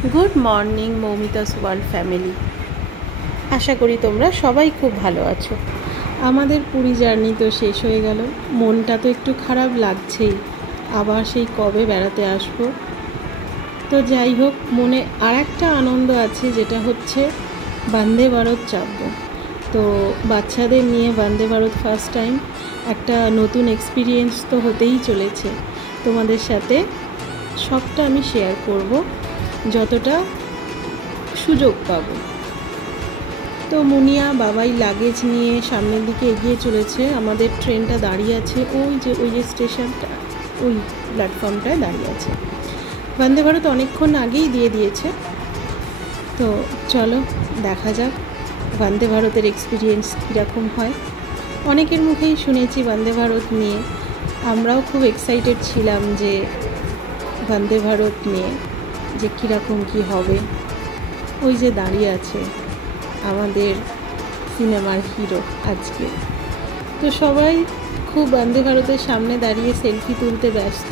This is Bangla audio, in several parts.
Good morning Moumita's world family. आशा करी तोमरा सबाई खूब भालो आछो। आमादेर पुरी जार्नी तो शेष हो गेल, मनटा तो एकटू खराब लागछेई, आबार सेई कबे बेड़ाते आसबो। तो जाई होक मने आरेकटा आनंद आछे जेटा होच्छे बंदे भारत चापबो। तो बाच्चादेर निये बंदे भारत फार्स्ट टाइम एकटा नतून एक्सपिरियेंस तो होतेई चलेछे। तोमादेर साथे सबटा आमि शेयर करब যতটা সুযোগ পাবো। তো মুনিয়া বাবাই লাগেজ নিয়ে সামনের দিকে এগিয়ে চলেছে। আমাদের ট্রেনটা দাঁড়িয়ে আছে ওই যে স্টেশনটা, ওই প্ল্যাটফর্মটায় দাঁড়িয়ে আছে। বন্দে ভারত অনেকক্ষণ আগেই দিয়ে দিয়েছে। তো চলো দেখা যাক বন্দে ভারতের এক্সপিরিয়েন্স কীরকম হয়। অনেকের মুখেই শুনেছি বন্দে ভারত নিয়ে, আমরাও খুব এক্সাইটেড ছিলাম যে বন্দে ভারত নিয়ে যে কীরকম কী হবে। ওই যে দাঁড়িয়ে আছে আমাদের সিনেমার হিরো আজকে। তো সবাই খুব বন্দে ভারতের সামনে দাঁড়িয়ে সেলফি তুলতে ব্যস্ত।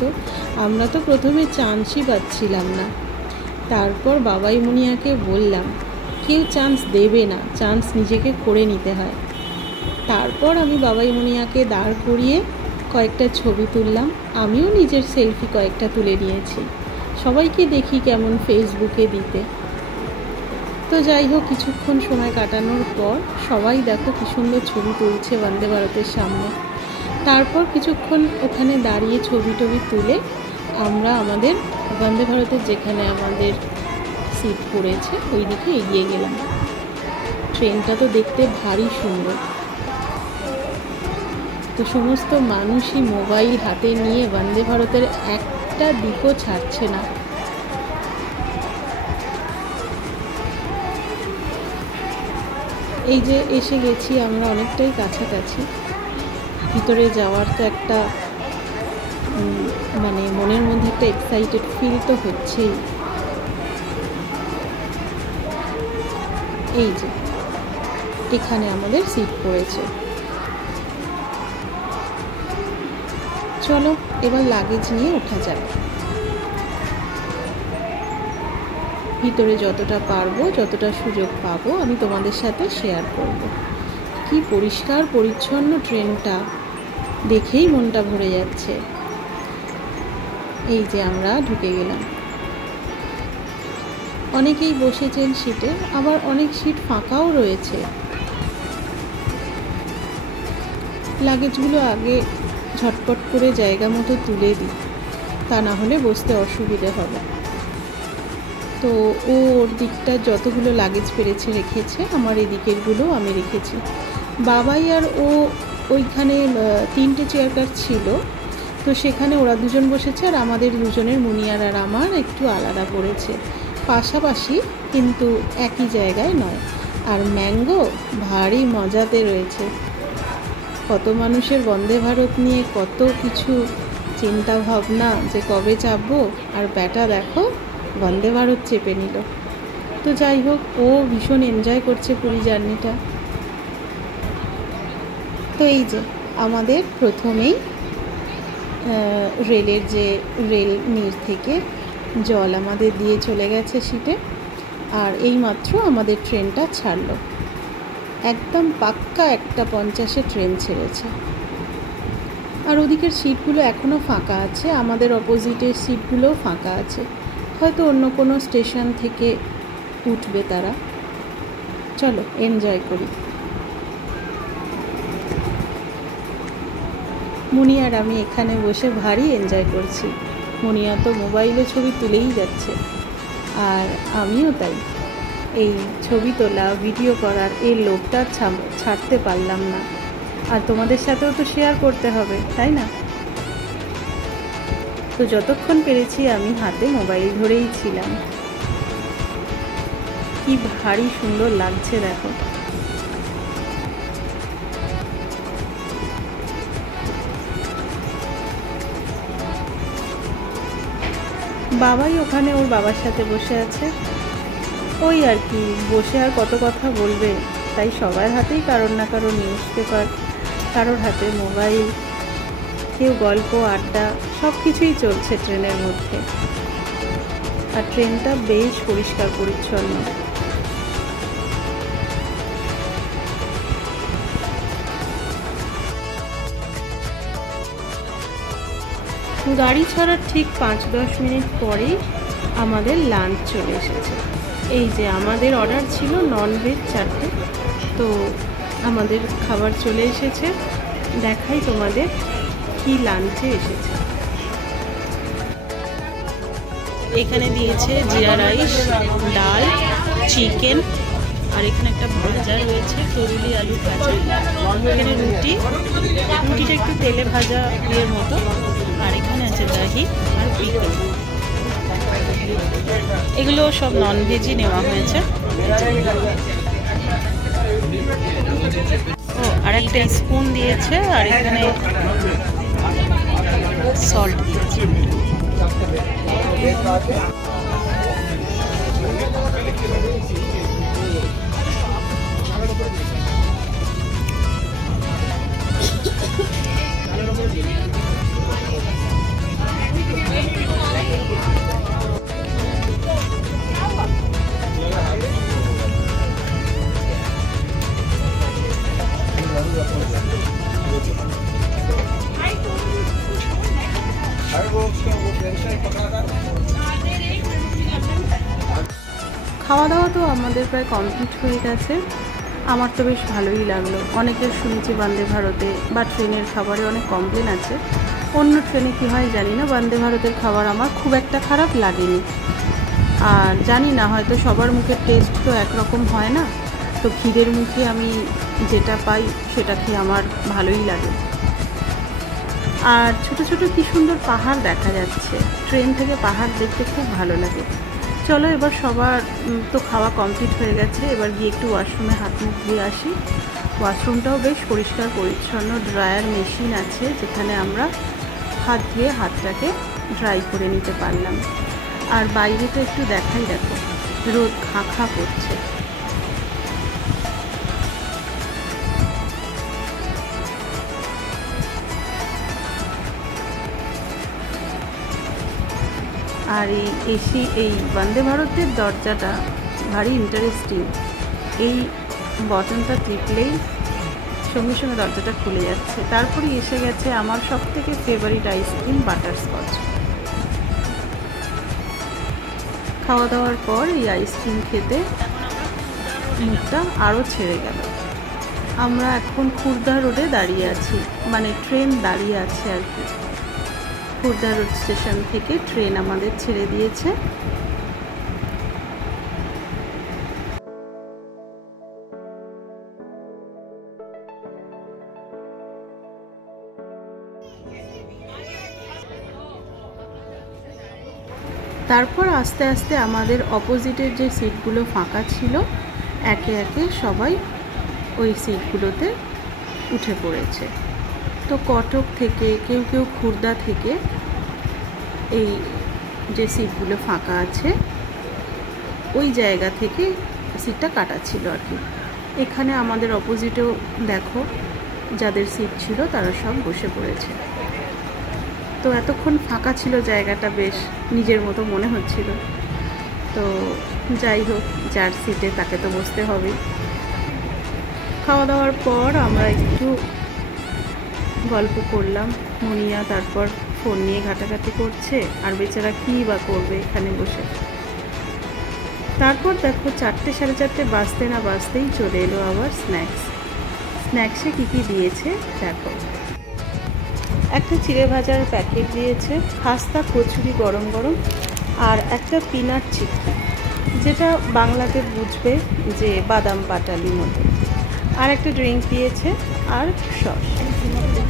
আমরা তো প্রথমে চান্সই পাচ্ছিলাম না। তারপর বাবাই মুনিয়াকে বললাম কেউ চান্স দেবে না, চান্স নিজেকে করে নিতে হয়। তারপর আমি বাবাই মুনিয়াকে দাঁড় করিয়ে কয়েকটা ছবি তুললাম। আমিও নিজের সেলফি কয়েকটা তুলে নিয়েছি, সবাইকে দেখি কেমন ফেসবুকে দিতে। তো যাই হোক কিছুক্ষণ সময় কাটানোর পর সবাই দেখো কী সুন্দর ছবি তুলছে বন্দে ভারতের সামনে। তারপর কিছুক্ষণ ওখানে দাঁড়িয়ে ছবি টবি তুলে আমরা আমাদের বন্দে ভারতের যেখানে আমাদের সিট পড়েছে ওই দিকে এগিয়ে গেলাম। ট্রেনটা তো দেখতে ভারী সুন্দর। তো সমস্ত মানুষই মোবাইল হাতে নিয়ে বন্দে ভারতের একটা দিকও ছাড়ছে না। এই যে এসে গেছি আমরা অনেকটাই কাছাকাছি। ভিতরে যাওয়ার তো একটা মানে মনের মধ্যে একটা এক্সাইটেড ফিল তো হচ্ছেই। এই যে এখানে আমাদের সিট পড়েছে। চলো এবার লাগেজ নিয়ে ওঠা যাক। ভিতরে যতটা পারবো, যতটা সুযোগ পাবো আমি তোমাদের সাথে শেয়ার করব। কি পরিষ্কার পরিচ্ছন্ন ট্রেনটা, দেখেই মনটা ভরে যাচ্ছে। এই যে আমরা ঢুকে গেলাম। অনেকেই বসেছেন সিটে, আবার অনেক সিট ফাঁকাও রয়েছে। লাগেজগুলো আগে ঝটপট করে জায়গা মতো তুলে দিই, তা না হলে বসতে অসুবিধে হবে। তো ওর দিকটা যতগুলো লাগেজ পেরেছে রেখেছে, আমার এদিকেরগুলো আমি রেখেছি। বাবাই আর ও ওইখানে 3টে চেয়ার কার ছিল, তো সেখানে ওরা দুজন বসেছে আর আমাদের দুজনের মুনিয়ার আর আমার একটু আলাদা পড়েছে, পাশাপাশি কিন্তু একই জায়গায় নয়। আর ম্যাঙ্গো ভারী মজাতে রয়েছে। কত মানুষের বন্দে ভারত নিয়ে কত কিছু চিন্তা ভাবনা যে কবে চাপবো, আর ব্যাটা দেখো বন্দে ভারত চেপে নিল। তো যাই হোক ও ভীষণ এনজয় করছে পুরী জার্নিটা। তো এই যে আমাদের প্রথমেই রেলের যে রেল নিচ থেকে জল আমাদের দিয়ে চলে গেছে সিটে। আর এইমাত্র আমাদের ট্রেনটা ছাড়লো। একদম পাক্কা 1:50-এ ট্রেন ছেড়েছে। আর ওদিকের সিটগুলো এখনও ফাঁকা আছে, আমাদের অপোজিটের সিটগুলোও ফাঁকা আছে। হয়তো অন্য কোনো স্টেশন থেকে উঠবে তারা। চলো এনজয় করি। মুনিয়া আর আমি এখানে বসে ভারী এনজয় করছি। মুনিয়া তো মোবাইলে ছবি তুলেই যাচ্ছে, আর আমিও তাই। এই ছবি তোলা ভিডিও করার এই লোভটা ছাড়তে পারলাম না। আর তোমাদের সাথেও তো শেয়ার করতে হবে, তাই না? তো যতক্ষণ পেরেছি আমি হাতে মোবাইল ধরেই ছিলাম। কি ভারী সুন্দর লাগছে দেখো। বাবাই ওখানে ওর বাবার সাথে বসে আছে। ওই আর কি, বসে আর কত কথা বলবে, তাই সবার হাতেই কারোর না কারোর নিউজ পেপার, কারোর হাতে মোবাইল, কেউ গল্প আড্ডা, সব কিছুই চলছে ট্রেনের মধ্যে। আর ট্রেনটা বেশ পরিষ্কার পরিচ্ছন্ন। গাড়ি ছাড়ার ঠিক 5-10 মিনিট পরেই আমাদের লাঞ্চ চলে এসেছে। এই যে আমাদের অর্ডার ছিল ননভেজ 4টে, তো আমাদের খাবার চলে এসেছে। দেখাই তোমাদের কি লাঞ্চে এসেছে। এখানে দিয়েছে জিরা রাইস, ডাল, চিকেন, আর এখানে একটা ভাজা রয়েছে, তরুলি আলু ভাজা। এখানে রুটিটা একটু তেলে ভাজা ইয়ের মতো, আর এখানে আছে দহি আর পিকল। এগুলো সব ননভেজই নেওয়া হয়েছে। ও আর একটা স্পুন দিয়েছে, আর এখানে সল্ট দিয়েছে। খাওয়া দাওয়া তো আমাদের প্রায় কমপ্লিট হয়ে গেছে। আমার তো বেশ ভালোই লাগলো। অনেকের শুনেছি বন্দে ভারতে বা ট্রেনের খাবারে অনেক কমপ্লেন আছে। অন্য ট্রেনে কী হয় জানি না, বন্দে ভারতের খাবার আমার খুব একটা খারাপ লাগেনি। আর জানি না, হয়তো সবার মুখের টেস্ট তো একরকম হয় না, তো ক্ষীরের মুখে আমি যেটা পাই সেটা খেয়ে আমার ভালোই লাগে। আর ছোট ছোট কী সুন্দর পাহাড় দেখা যাচ্ছে, ট্রেন থেকে পাহাড় দেখতে খুব ভালো লাগে। চলো এবার সবার তো খাওয়া কমপ্লিট হয়ে গেছে, এবার গিয়ে একটু ওয়াশরুমে হাত মুখ ধুয়ে আসি। ওয়াশরুমটাও বেশ পরিষ্কার পরিচ্ছন্ন, ড্রায়ার মেশিন আছে যেখানে আমরা হাত ধুয়ে হাতটাকে ড্রাই করে নিতে পারলাম। আর বাইরেটা একটু দেখাই, দেখো রোদ খাঁ খাঁ করছে। আর এই বন্দে ভারতের দরজাটা ভারী ইন্টারেস্টিং। এই বটনটা টিপলেই সঙ্গে সঙ্গে দরজাটা খুলে যাচ্ছে। তারপরে এসে গেছে আমার সবথেকে ফেভারিট আইসক্রিম, বাটারস্কচ। খাওয়া দাওয়ার পর এই আইসক্রিম খেতে মুখটা আরও ছেড়ে গেল। আমরা এখন খুর্দা রোডে দাঁড়িয়ে আছি, মানে ট্রেন দাঁড়িয়ে আছে আর কি। খুর্দা রোড স্টেশন থেকে ট্রেন আমাদের ছেড়ে দিয়েছে। তারপর আস্তে আস্তে আমাদের অপোজিটের যে সিটগুলো ফাঁকা ছিল, একে একে সবাই ওই সিটগুলোতে উঠে পড়েছে। তো কটক থেকে কেউ কেউ খুর্দা থেকে এই যে সিটগুলো ফাঁকা আছে ওই জায়গা থেকে সিটটা কাটা ছিল আর কি। এখানে আমাদের অপোজিটেও দেখো যাদের সিট ছিল তারা সব বসে পড়েছে। তো এতক্ষণ ফাঁকা ছিল জায়গাটা, বেশ নিজের মতো মনে হচ্ছিল। তো যাই হোক, যার সিটে তাকে তো বসতে হবে। খাওয়া দাওয়ার পর আমরা একটু গল্প করলাম। মুনিয়া তারপর ফোন নিয়ে ঘাটাঘাটি করছে, আর বেচারা কী বা করবে এখানে বসে। তারপর দেখো 4টে 4:30 বাজতে না বাজতেই চলে এলো আবার স্ন্যাক্সে কী কী দিয়েছে দেখো। একটা চিড়ে ভাজার প্যাকেট দিয়েছে, খাস্তা কচুরি গরম গরম, আর একটা পিনাট চিক্কি, যেটা বাংলাতে বুঝবে যে বাদাম পাটালি মতো, আর একটা ড্রিঙ্ক দিয়েছে আর সস।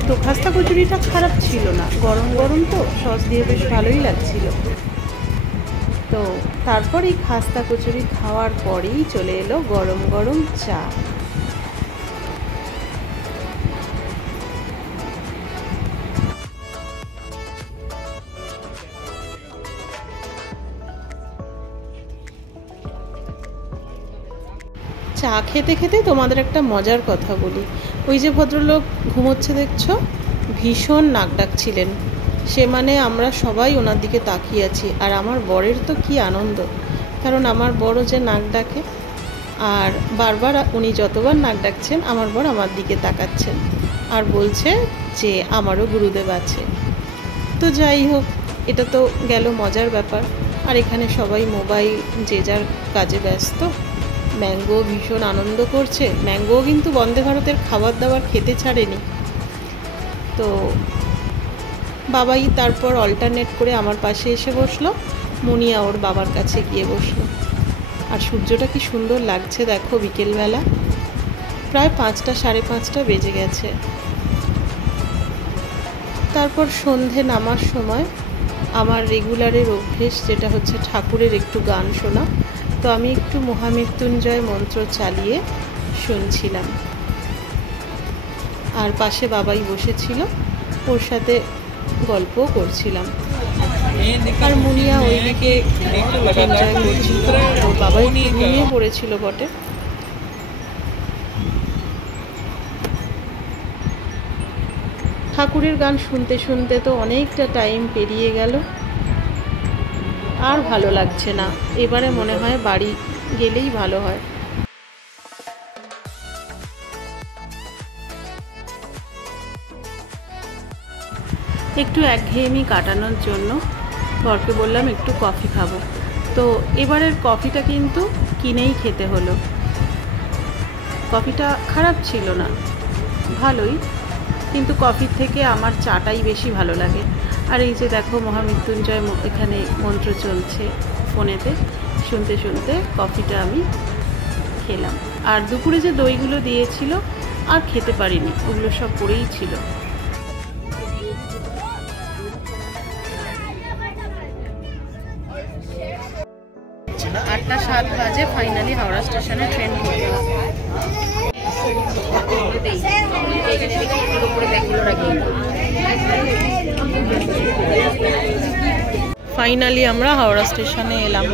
তো খাস্তা কচুরিটা খারাপ ছিল না, গরম গরম তো সস দিয়ে বেশ ভালোই লাগছিল। তো তারপর এই খাস্তা কচুরি খাওয়ার পরেই চলে এলো গরম গরম চা। চা খেতে খেতে তোমাদের একটা মজার কথা বলি। ওই যে ভদ্রলোক ঘুমোচ্ছে দেখছো, ভীষণ নাক ডাকছিলেন। সে মানে আমরা সবাই ওনার দিকে তাকিয়ে আছি। আর আমার বরের তো কি আনন্দ, কারণ আমার বড় যে নাক ডাকে, আর বারবার উনি যতবার নাক ডাকছেন আমার বর আমার দিকে তাকাচ্ছেন আর বলছে যে আমারও গুরুদেব আছে। তো যাই হোক, এটা তো গেল মজার ব্যাপার। আর এখানে সবাই মোবাইল, যে যার কাজে ব্যস্ত। ম্যাঙ্গো ভীষণ আনন্দ করছে। ম্যাঙ্গো কিন্তু বন্দে ভারতের খাবার দাবার খেতে ছাড়েনি। তো বাবাই তারপর অল্টারনেট করে আমার পাশে এসে বসলো, মুনিয়া ওর বাবার কাছে গিয়ে বসলো। আর সূর্যটা কি সুন্দর লাগছে দেখো বিকেলবেলা, প্রায় 5টা সাড়ে 5টা বেজে গেছে। তারপর সন্ধে নামার সময় আমার রেগুলারের অভ্যেস যেটা হচ্ছে ঠাকুরের একটু গান শোনা। তো আমি একটু মহামৃত্যুঞ্জয় মন্ত্র চালিয়ে শুনছিলাম, আর পাশে বাবাই বসেছিল, ওর সাথে গল্পও করছিলাম। আর মুনিয়া ওইদিকে এনজয় করছিল, ওর বাবাই ঘুমিয়ে পড়েছিল বটে। ঠাকুরের গান শুনতে শুনতে তো অনেকটা টাইম পেরিয়ে গেল, আর ভালো লাগছে না। এবারে মনে হয় বাড়ি গেলেই ভালো হয়। একটু একঘেয়েমি কাটানোর জন্য বরকে বললাম একটু কফি খাবো। তো এবারের কফিটা কিন্তু কিনেই খেতে হলো। কফিটা খারাপ ছিল না, ভালোই, কিন্তু কফির থেকে আমার চাটাই বেশি ভালো লাগে। আর এই যে দেখো মহামৃত্যুঞ্জয় এখানে মন্ত্র চলছে ফোনেতে, শুনতে শুনতে কফিটা আমি খেলাম। আর দুপুরে যে দইগুলো দিয়েছিল আর খেতে পারিনি, ওগুলো সব পড়েই ছিল। 8টা 7 বাজে ফাইনালি হাওড়া স্টেশনে ট্রেন ঢুকলো। ফাইনালি আমরা হাওড়া স্টেশনে এলাম।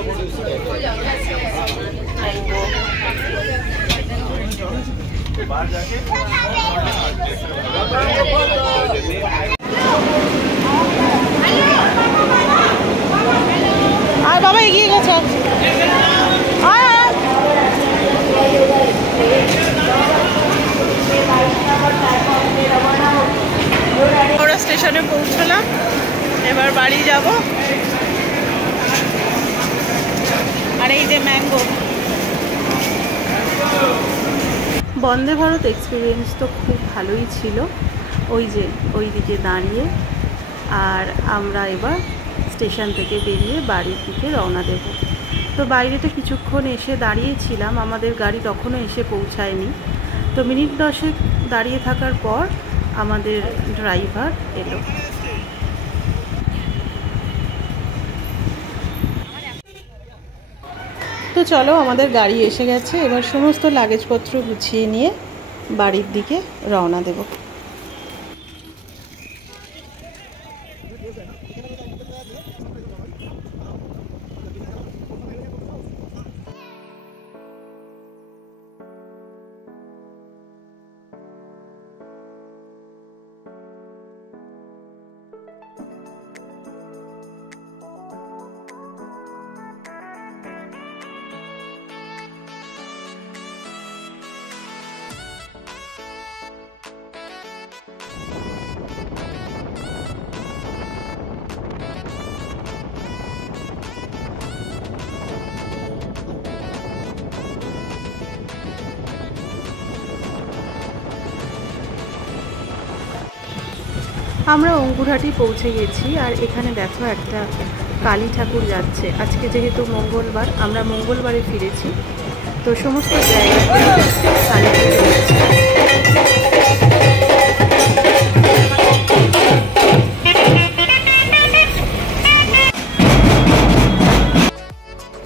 আর বাবা এগিয়ে গেছে। হাওড়া স্টেশনে পৌঁছলাম, এবার বাড়ি যাব। আর এই যে ম্যাঙ্গো। বন্দে ভারত এক্সপিরিয়েন্স তো খুব ভালোই ছিল, ওই যে ওই দিকে দাঁড়িয়ে। আর আমরা এবার স্টেশন থেকে বেরিয়ে বাড়ির দিকে রওনা দেব। তো বাইরেটা কিছুক্ষণ এসে দাঁড়িয়েছিলাম, আমাদের গাড়ি তখনও এসে পৌঁছায়নি। তো মিনিট 10 দাঁড়িয়ে থাকার পর আমাদের ড্রাইভার এলো। তো চলো, আমাদের গাড়ি এসে গেছে। এবার সমস্ত লাগেজপত্র গুছিয়ে নিয়ে বাড়ির দিকে রওনা দেব। আমরা অঙ্কুরহাটি পৌঁছে গেছি। আর এখানে দেখো একটা কালী ঠাকুর যাচ্ছে। আজকে যেহেতু মঙ্গলবার, আমরা মঙ্গলবারে ফিরেছি, তো সমস্ত জায়গায় কালী ঠাকুর যাচ্ছে।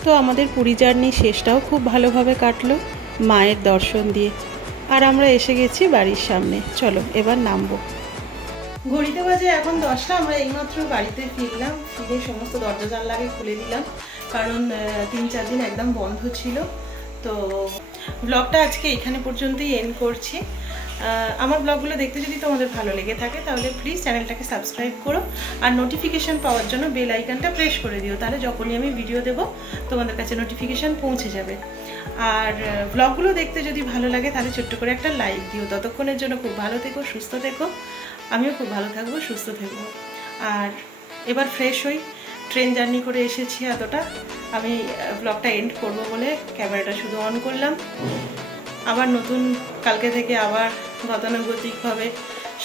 তো আমাদের পুরী জার্নি শেষটাও খুব ভালোভাবে কাটলো মায়ের দর্শন দিয়ে। আর আমরা এসে গেছি বাড়ির সামনে। চলো এবার নামবো। ঘড়িতে বাজে এখন 10টা। আমরা এইমাত্র বাড়িতে ফিরলাম, ফিরে সমস্ত দরজা জানলাকে খুলে দিলাম, কারণ 3-4 দিন একদম বন্ধ ছিল। তো ব্লগটা আজকে এখানে পর্যন্তই এন্ড করছি। আমার ব্লগগুলো দেখতে যদি তোমাদের ভালো লেগে থাকে তাহলে প্লিজ চ্যানেলটাকে সাবস্ক্রাইব করো আর নোটিফিকেশান পাওয়ার জন্য বেল আইকনটা প্রেস করে দিও, তাহলে যখনই আমি ভিডিও দেবো তোমাদের কাছে নোটিফিকেশান পৌঁছে যাবে। আর ব্লগগুলো দেখতে যদি ভালো লাগে তাহলে ছোট্ট করে একটা লাইক দিও। ততক্ষণের জন্য খুব ভালো থেকো, সুস্থ থেকো, আমিও খুব ভালো থাকবো, সুস্থ থাকবো। আর এবার ফ্রেশ হই, ট্রেন জার্নি করে এসেছি এতটা, আমি ব্লগটা এন্ড করব বলে ক্যামেরাটা শুধু অন করলাম। আবার নতুন কালকে থেকে আবার গতানুগতিকভাবে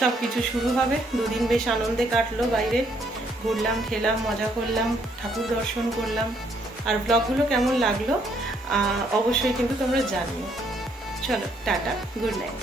সব কিছু শুরু হবে। দুদিন বেশ আনন্দে কাটলো, বাইরে ঘুরলাম, খেলাম, মজা করলাম, ঠাকুর দর্শন করলাম। আর ব্লগগুলো কেমন লাগলো অবশ্যই কিন্তু তোমরা জানিও। চলো টাটা, গুড নাইট।